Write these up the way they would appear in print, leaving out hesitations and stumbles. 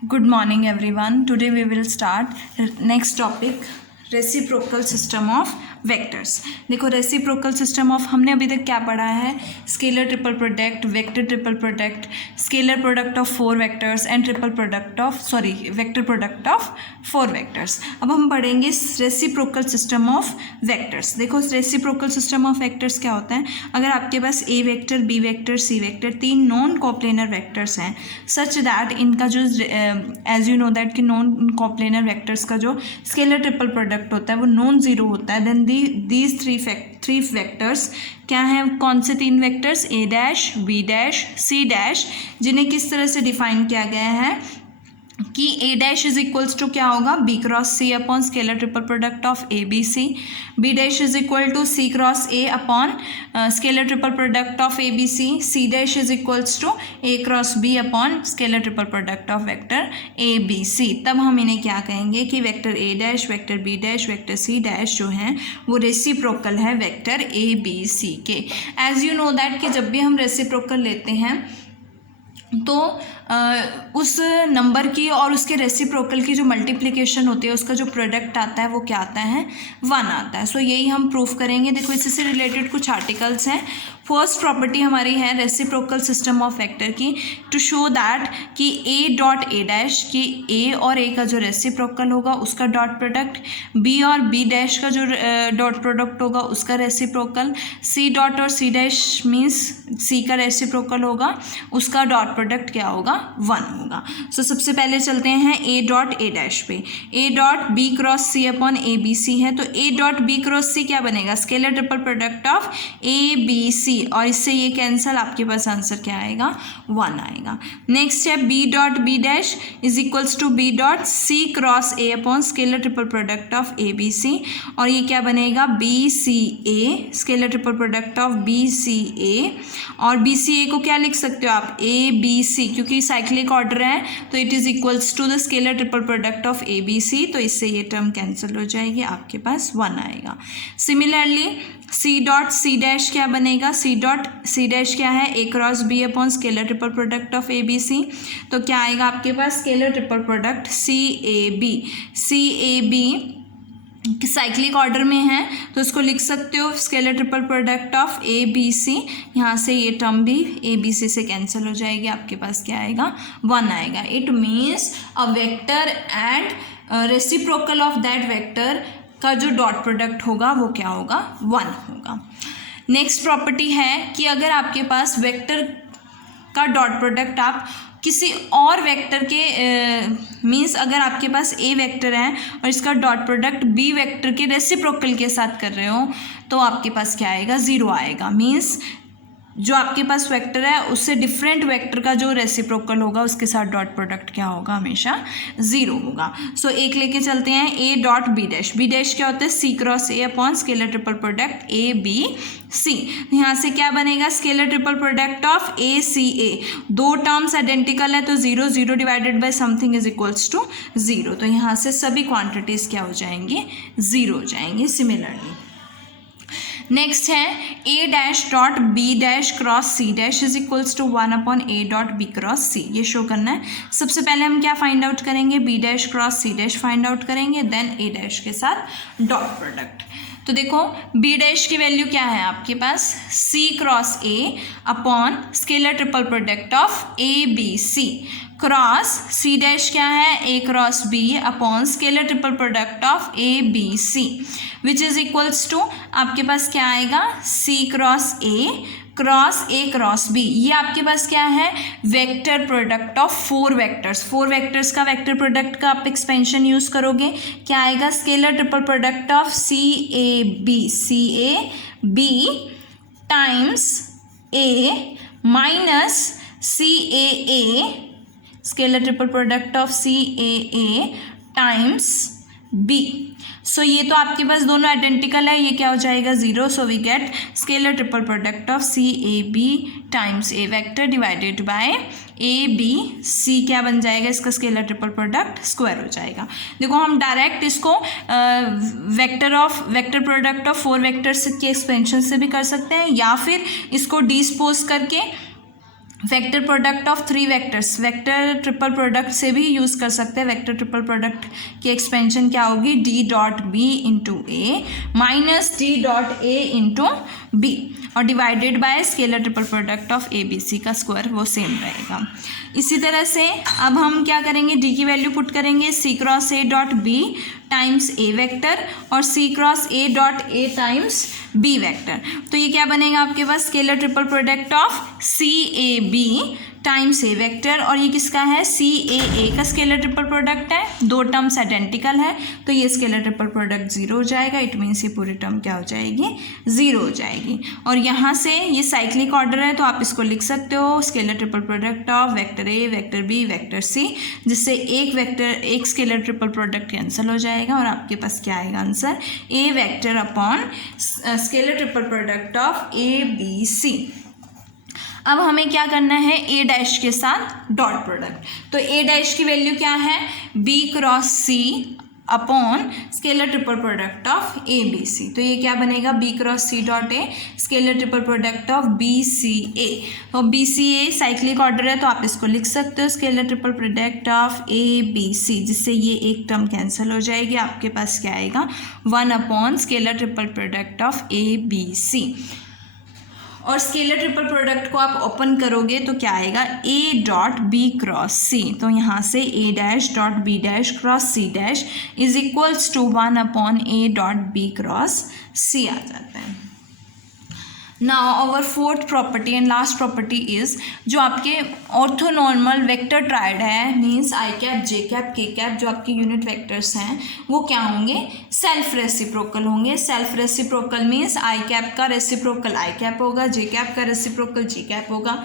Good morning everyone. Today we will start next topic reciprocal system of vectors. देखो reciprocal system of हमने अभी तक क्या पढ़ा है, scalar triple product, vector triple product, scalar product of four vectors and triple product of vector product of four vectors. अब हम पढ़ेंगे रेसिप्रोकल सिस्टम ऑफ वेक्टर्स। देखो रेसिप्रोकल सिस्टम ऑफ वेक्टर्स क्या होता है, अगर आपके पास ए vector, B vector, C vector तीन नॉन कोप्लेनर वेक्टर्स हैं सच दैट इनका जो एज यू नो दैट कि नॉन कोप्लेनर वेक्टर्स का जो स्केलर ट्रिपल प्रोडक्ट होता है वो नॉन जीरो होता है, देन दीज थ्री वेक्टर्स क्या हैं, कौन से तीन vectors, A dash, B dash, C dash, जिन्हें किस तरह से डिफाइन किया गया है कि A dash is equals to क्या होगा, B cross C upon scalar triple product of A B C, B dash is equal to C cross A upon scalar triple product of A B C, C dash is equals to A cross B upon scalar triple product of vector A B सी। तब हम इन्हें क्या कहेंगे कि vector A dash, vector B dash, vector C dash जो हैं वो reciprocal है वेक्टर ए बी सी के। एज यू नो दैट कि जब भी हम रेसिप्रोकल लेते हैं तो उस नंबर की और उसके रेसिप्रोकल की जो मल्टीप्लिकेशन होती है उसका जो प्रोडक्ट आता है वो क्या आता है, 1 आता है। सो यही हम प्रूफ करेंगे। देखो इससे रिलेटेड कुछ आर्टिकल्स हैं। फर्स्ट प्रॉपर्टी हमारी है रेसिप्रोकल सिस्टम ऑफ वेक्टर की, टू शो दैट कि ए डॉट ए डैश की ए और ए का जो रेसिप्रोकल होगा उसका डॉट प्रोडक्ट, बी और बी डैश का जो डॉट प्रोडक्ट होगा उसका रेसिप्रोकल, सी डॉट और सी डैश मीन्स सी का रेसिप्रोकल होगा उसका डॉट प्रोडक्ट क्या होगा, 1 होगा। सो सबसे पहले चलते हैं ए डॉट ए डैश पे। A dot B cross C upon A B C है, तो A dot B cross C क्या बनेगा, scalar triple product of A B C, और इससे ये कैंसल, आपके पास आंसर क्या आएगा, 1 आएगा। नेक्स्ट है B dot B dash is equals to B dot C cross A upon scalar triple product of A B C, और ये क्या बनेगा, B C A, scalar triple product of B C A, और B C ए को क्या लिख सकते हो आप, ए बी सी, क्योंकि साइक्लिक ऑर्डर है तो it is equals to the scalar triple product of A B C, तो इससे ये टर्म कैंसिल हो जाएगी, आपके पास 1 आएगा। Similarly C dot C dash क्या बनेगा, सी डॉट सी डैश क्या है, A cross B upon scalar triple product of A B C, तो क्या आएगा आपके पास scalar triple product C A B. C A B cyclic order में है तो उसको लिख सकते हो scalar triple product of A B C, यहाँ से ये टर्म भी ए बी सी से कैंसिल हो जाएगी, आपके पास क्या आएगा, 1 आएगा। It means a vector and reciprocal of that vector का जो डॉट प्रोडक्ट होगा वो क्या होगा, 1 होगा। नेक्स्ट प्रॉपर्टी है कि अगर आपके पास वेक्टर का डॉट प्रोडक्ट आप किसी और वेक्टर के मीन्स अगर आपके पास ए वेक्टर है और इसका डॉट प्रोडक्ट बी वेक्टर के रेसिप्रोकल के साथ कर रहे हो तो आपके पास क्या आएगा, 0 आएगा। मीन्स जो आपके पास वेक्टर है उससे डिफरेंट वेक्टर का जो रेसिप्रोकल होगा उसके साथ डॉट प्रोडक्ट क्या होगा, हमेशा 0 होगा। सो एक लेके चलते हैं A dot B dash. B dash क्या होता है, C cross A upon scalar triple product A B C, यहाँ से क्या बनेगा, scalar triple product of A C A, दो टर्म्स आइडेंटिकल है तो 0 0 divided by something is equals to 0, तो यहाँ से सभी क्वांटिटीज़ क्या हो जाएंगी, 0 हो जाएंगी। सिमिलरली नेक्स्ट है A dash dot B dash cross C dash is equals to 1 upon A dot B cross C, ये शो करना है। सबसे पहले हम क्या फाइंड आउट करेंगे, B dash cross C dash find out करेंगे, देन ए डैश के साथ डॉट प्रोडक्ट। तो देखो बी डैश की वैल्यू क्या है आपके पास, C cross A upon scalar triple product of A B C, cross C dash क्या है, A cross B upon scalar triple product of A B C, which is equals to आपके पास क्या आएगा, C cross A cross B, ये आपके पास क्या है, vector product of four vectors का वेक्टर प्रोडक्ट का आप एक्सपेंशन यूज करोगे, क्या आएगा, scalar triple product of C A B times A minus C A scalar triple product of C A times B. So ये तो आपके पास दोनों आइडेंटिकल है, ये क्या हो जाएगा, 0, so we get scalar triple product of C A B times A vector divided by A B C, क्या बन जाएगा, इसका स्केलर ट्रिपल प्रोडक्ट स्क्वायर हो जाएगा। देखो हम डायरेक्ट इसको वेक्टर प्रोडक्ट ऑफ 4 वेक्टर्स के एक्सपेंशन से भी कर सकते हैं, या फिर इसको डिस्पोज करके vector product of three vectors, vector triple product से भी यूज़ कर सकते हैं। वेक्टर ट्रिपल प्रोडक्ट की एक्सपेंशन क्या होगी, D dot B into A minus D dot A into B और divided by scalar triple product of A B C का स्क्वायर वो सेम रहेगा। इसी तरह से अब हम क्या करेंगे, डी की वैल्यू पुट करेंगे C cross A dot B times A vector और C cross A dot A times B vector. तो ये क्या बनेगा आपके पास, scalar triple product of C A B times A vector और ये किसका है, सी ए का स्केलर ट्रिपल प्रोडक्ट है, दो टर्म्स आइडेंटिकल है तो ये स्केलर ट्रिपल प्रोडक्ट जीरो हो जाएगा। इट मीन्स ये पूरी टर्म क्या हो जाएगी, जीरो हो जाएगी। और यहाँ से ये साइक्लिक ऑर्डर है तो आप इसको लिख सकते हो scalar triple product of vector A vector B vector C, जिससे एक स्केलर ट्रिपल प्रोडक्ट कैंसिल हो जाएगा और आपके पास क्या आएगा answer, A vector upon scalar triple product of A B C. अब हमें क्या करना है, ए डैश के साथ डॉट प्रोडक्ट। तो ए डैश की वैल्यू क्या है, B cross C upon scalar triple product of A B C. तो ये क्या बनेगा, B cross C dot A scalar triple product of B C A. तो B C A cyclic order है तो आप इसको लिख सकते हो scalar triple product of A B C, जिससे ये एक टर्म कैंसिल हो जाएगी। आपके पास क्या आएगा, 1 upon scalar triple product of A B C. और स्केलर ट्रिपल प्रोडक्ट को आप ओपन करोगे तो क्या आएगा, A dot B cross C. तो यहाँ से A dash dot B dash cross C dash is equals to 1 upon A dot B cross C आ जाता है। Now our fourth property and last property is, जो आपके ऑर्थोनॉर्मल वेक्टर ट्रायड है, means I cap J cap K cap, जो आपके unit vectors हैं वो क्या होंगे, सेल्फ रेसिप्रोकल होंगे। Self reciprocal means I cap का रेसिप्रोकल आई कैप होगा, जे कैप का रेसिप्रोकल जे कैप होगा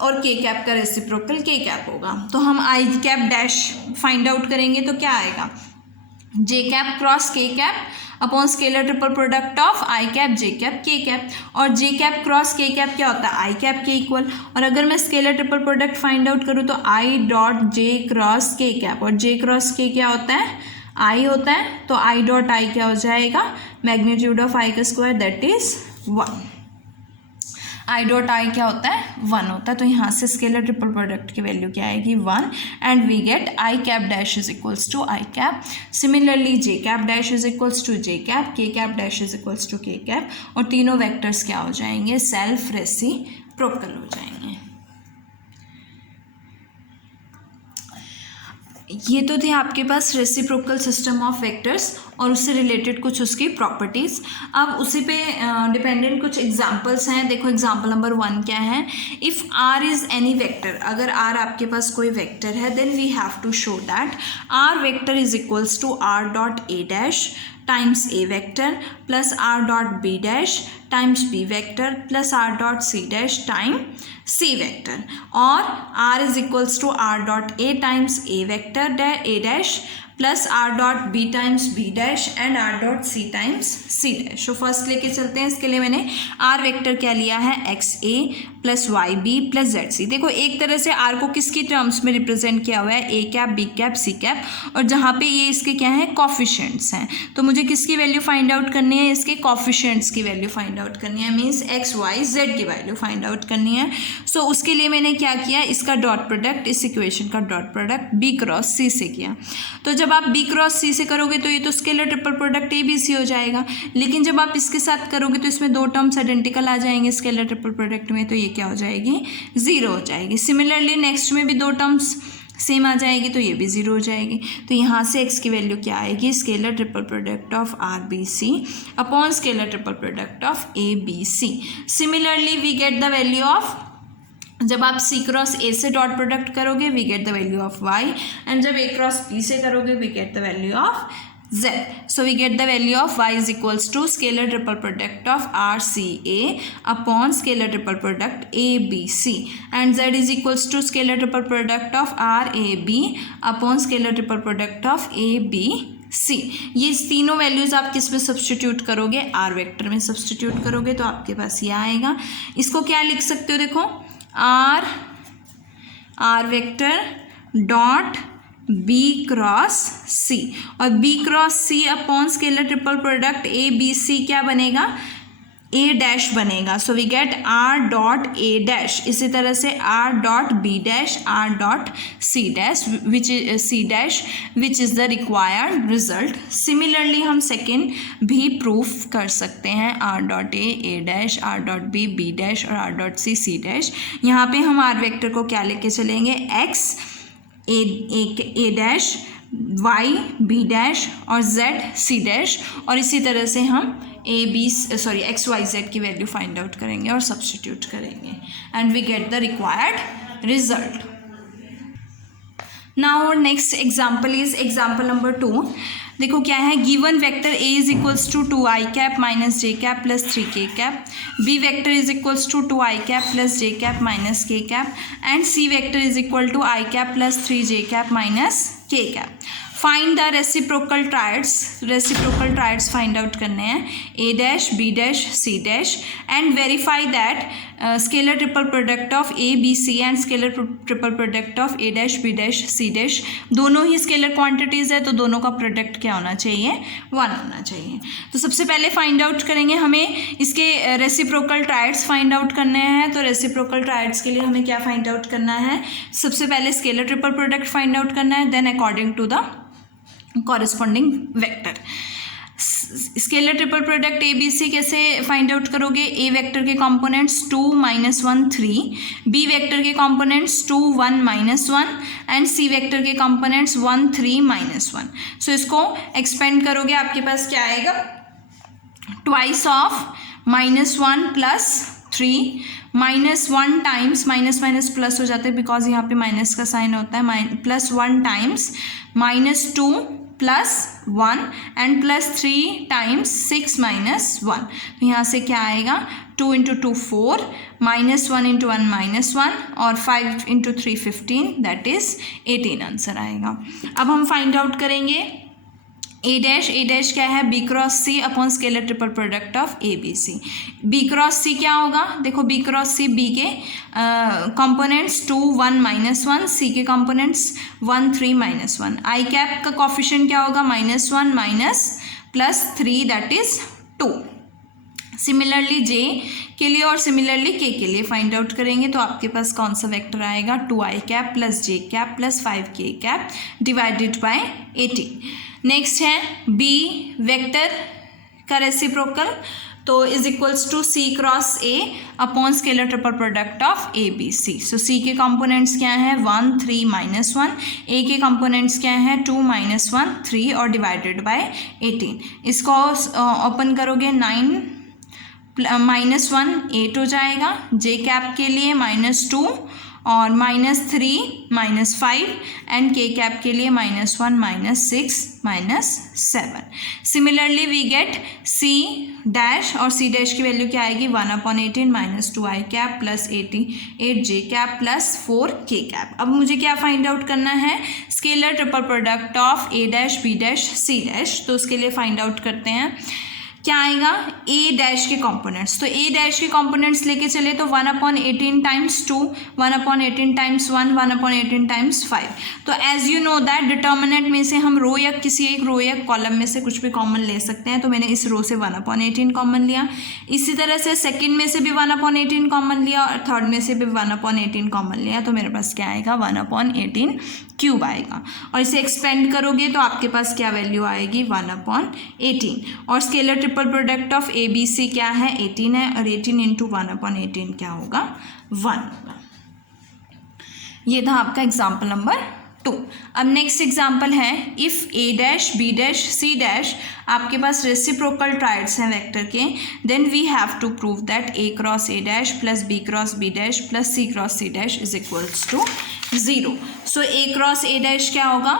और के कैप का रेसिप्रोकल के कैप होगा। तो हम आई कैप डैश फाइंड आउट करेंगे तो क्या आएगा, जे कैप क्रॉस के cap upon scalar triple product of I cap J cap K cap. और जे कैप क्रॉस के कैप क्या होता है, आई कैप के इक्वल। और अगर मैं scalar triple product find out करूँ तो आई डॉट जे क्रॉस के कैप, और जे क्रॉस के क्या होता है, आई होता है। तो आई डॉट आई क्या हो जाएगा, मैग्नीट्यूड ऑफ आई का square that is 1। I dot I क्या होता है, 1 होता है। तो यहाँ से स्केलर ट्रिपल प्रोडक्ट की वैल्यू क्या आएगी, 1 and we get I cap dash is equals to I cap. Similarly J cap dash is equals to J cap, K cap dash is equals to K cap, और तीनों vectors क्या हो जाएंगे, self reciprocal हो जाएंगे। ये तो थे आपके पास रेसिप्रोकल सिस्टम ऑफ वेक्टर्स और उससे रिलेटेड कुछ उसकी प्रॉपर्टीज़। अब उसी पे डिपेंडेंट कुछ एग्जांपल्स हैं। देखो एग्जांपल नंबर 1 क्या है, if R is any vector, अगर आर आपके पास कोई वेक्टर है then we have to show that R vector is equals to R dot A dash times A vector plus R dot B dash times B vector plus R dot C dash time C vector, और R is equals to R dot A times A vector A dash plus R dot B times B dash and R dot C times C dash. तो first लेके चलते हैं। इसके लिए मैंने are vector क्या लिया है, X A plus Y B plus Z C. देखो एक तरह से आर को किसकी टर्म्स में रिप्रेजेंट किया हुआ है, A cap B cap C cap, और जहाँ पे ये इसके क्या है, कॉफिशिएंट्स हैं। तो मुझे किसकी वैल्यू फाइंड आउट करनी है, इसके कॉफिशिएंट्स की वैल्यू फाइंड आउट करनी है, मीन्स एक्स वाई जेड की वैल्यू फाइंड आउट करनी है। सो उसके लिए मैंने क्या किया, इसका डॉट प्रोडक्ट, इस इक्वेशन का डॉट प्रोडक्ट बी क्रॉस सी से किया। तो जब आप बी क्रॉस सी से करोगे तो ये तो scalar triple product A B C हो जाएगा, लेकिन जब आप इसके साथ करोगे तो इसमें दो टर्म्स आइडेंटिकल आ जाएंगे स्केलर ट्रिपल प्रोडक्ट में, तो ये क्या हो जाएगी, 0 हो जाएगी। सिमिलरली नेक्स्ट में भी दो टर्म्स सेम आ जाएगी तो ये भी 0 हो जाएगी। तो यहाँ से x की वैल्यू क्या आएगी, scalar triple product of R B C upon scalar triple product of A B C. Similarly we get the value of, जब आप सी क्रॉस ए से डॉट प्रोडक्ट करोगे we get the value of y, and जब A cross B से करोगे we get the value of z. So we get the value of y is equals to scalar triple product of RCA upon scalar triple product ABC, and z is equals to scalar triple product of RAB upon scalar triple product of ABC. ये तीनों values आप किस में substitute करोगे, are vector में substitute करोगे तो आपके पास ये आएगा। इसको क्या लिख सकते हो, देखो R vector dot B cross C, और B cross C upon scalar triple product A B C क्या बनेगा, ए डैश बनेगा, so we get R dot A dash. इसी तरह से R dot B dash, R dot C dash which is the required result. Similarly हम second भी proof कर सकते हैं, R dot A dash, R dot B dash और R dot C dash. यहाँ पे हम आर वेक्टर को क्या लेके चलेंगे, X A dash, Y B dash और जेड सी डैश, और इसी तरह से हम एक्स वाई जेड की वैल्यू फाइंड आउट करेंगे और सब्स्टिट्यूट करेंगे and we get the required result. Now next example is example number 2। देखो क्या है, given vector A is equals to 2i cap minus J cap plus 3k cap, B vector is equals to 2i cap plus J cap minus k cap and C vector is equal to i cap plus 3j cap minus k cap. Find the reciprocal triads find out करने हैं, A dash B dash C dash and verify that scalar triple product of A B C and scalar triple product of A dash B dash C dash, दोनों ही scalar quantities है तो दोनों का product क्या होना चाहिए, 1 होना चाहिए। तो सबसे पहले फाइंड आउट करेंगे, हमें इसके रेसिप्रोकल ट्रायड्स फाइंड आउट करने हैं। तो रेसिप्रोकल ट्रायड्स के लिए हमें क्या फाइंड आउट करना है, सबसे पहले scalar triple product find out करना है, then according to the corresponding vector. Scalar triple product A B C कैसे फाइंड आउट करोगे, ए वेक्टर के कंपोनेंट्स 2 -1 3, बी वेक्टर के कंपोनेंट्स 2 1 -1 एंड सी वेक्टर के कंपोनेंट्स 1 3 -1। सो इसको एक्सपेंड करोगे, आपके पास क्या आएगा, twice of -1 + 3 -1 times minus plus हो जाते हैं बिकॉज यहाँ पे माइनस का साइन होता है, +1 टाइम्स -2 + 1 एंड +3 टाइम्स 6 - 1। तो यहाँ से क्या आएगा, 2 × 2 4, -1 × 1 -1 और 5 × 3 15, दैट इज 18 आंसर आएगा। अब हम फाइंड आउट करेंगे ए डैश क्या है, B cross C upon scalar triple product of A B C. B cross C क्या होगा, देखो बी क्रॉस सी, बी के कंपोनेंट्स 2 1 -1, सी के कंपोनेंट्स 1 3 -1। आई कैप का कॉफिशिएंट क्या होगा, -1 +3 दैट इज 2। सिमिलरली जे के लिए और सिमिलरली के लिए फाइंड आउट करेंगे, तो आपके पास कौन सा वेक्टर आएगा, 2i cap plus J cap plus 5k cap divided by 18। Next है बी वेक्टर का रेसिप्रोकल, तो is equals to C cross A upon scalar triple product of A B C. So C के components क्या हैं, 1 3 -1, ए के components क्या हैं, 2 -1 3 और डिवाइडेड बाय 18। इसको ओपन करोगे 9 -1 8 हो जाएगा, जे कैप के लिए -2 और -3 -5 एंड के कैप के लिए -1 -6 -7। Similarly we get C dash और सी डैश की वैल्यू क्या आएगी, 1/18 -2i cap plus 8 J cap plus 4k cap. अब मुझे क्या फाइंड आउट करना है, scalar triple product of A dash B dash C dash. तो उसके लिए फाइंड आउट करते हैं, क्या आएगा, ए डैश के कंपोनेंट्स। तो ए डैश के कंपोनेंट्स लेके चले तो 1/18 टाइम्स 2, 1/18 टाइम्स 1, 1/18 टाइम्स 5। तो as you know that determinant में से हम रो या किसी एक रो या कॉलम में से कुछ भी कॉमन ले सकते हैं, तो मैंने इस रो से 1/18 कॉमन लिया। इसी तरह से सेकंड में से भी 1/18 कॉमन लिया और थर्ड में से भी 1/18 कॉमन लिया, तो मेरे पास क्या आएगा, 1/18 क्यूब आएगा। और इसे एक्सपेंड करोगे तो आपके पास क्या वैल्यू आएगी, 1/18। और scalar triple product of A B C क्या है, 18 है, और 18 × 1/18 क्या होगा, 1 होगा। ये था आपका एग्जाम्पल नंबर 2। अब नेक्स्ट एग्जाम्पल है, if A dash B dash C dash आपके पास रेसिप्रोकल ट्रायड्स हैं वेक्टर के, then we have to prove that A cross A dash plus B cross B dash plus C cross C dash is equals to 0। So A cross A dash क्या होगा,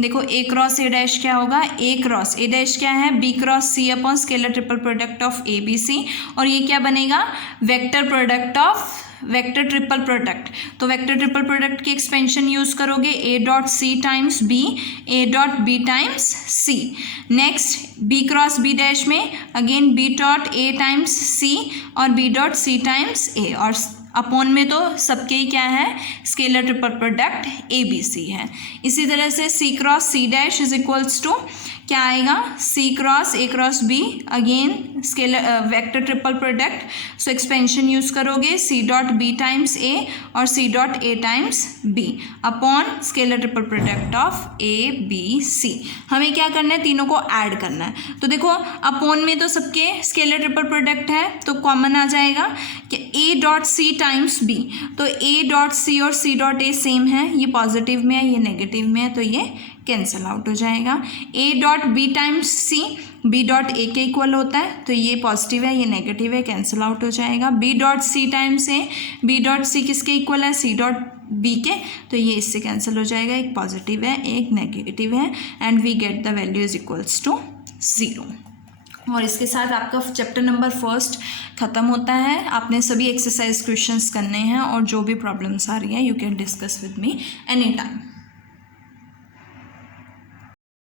देखो ए cross A dash क्या होगा, ए cross A dash क्या है, B cross C upon scalar triple product of A B C, और ये क्या बनेगा, vector product of vector triple product. तो वेक्टर ट्रिपल प्रोडक्ट की एक्सपेंशन यूज करोगे, A dot C times B, A dot B times C. Next B cross B dash में again B dot A times C और B dot C times A, और upon में तो सबके ही क्या है, scalar triple product A B C है। इसी तरह से C cross C dash is equals to क्या आएगा, C cross A cross B, again scalar vector triple product, so expansion use करोगे C dot B times A और C dot A times B upon scalar triple product of A B C. हमें क्या करना है, तीनों को add करना है। तो देखो अपॉन में तो सबके स्केलर ट्रिपल प्रोडक्ट है तो कॉमन आ जाएगा कि A dot C times B, तो ए डॉट सी और सी डॉट ए सेम है, ये पॉजिटिव में है ये नेगेटिव में है, तो ये कैंसिल आउट हो जाएगा। A dot B times C, B dot A के इक्वल होता है, तो ये पॉजिटिव है ये नेगेटिव है, कैंसिल आउट हो जाएगा। बी डॉट सी टाइम्स ए, बी डॉट सी किसके इक्वल है, सी डॉट बी के, तो ये इससे कैंसिल हो जाएगा, एक पॉजिटिव है एक नेगेटिव है, and we get the value is equals to 0। और इसके साथ आपका चैप्टर नंबर 1 ख़त्म होता है। आपने सभी एक्सरसाइज क्वेश्चंस करने हैं और जो भी प्रॉब्लम्स आ रही हैं you can discuss with me any time.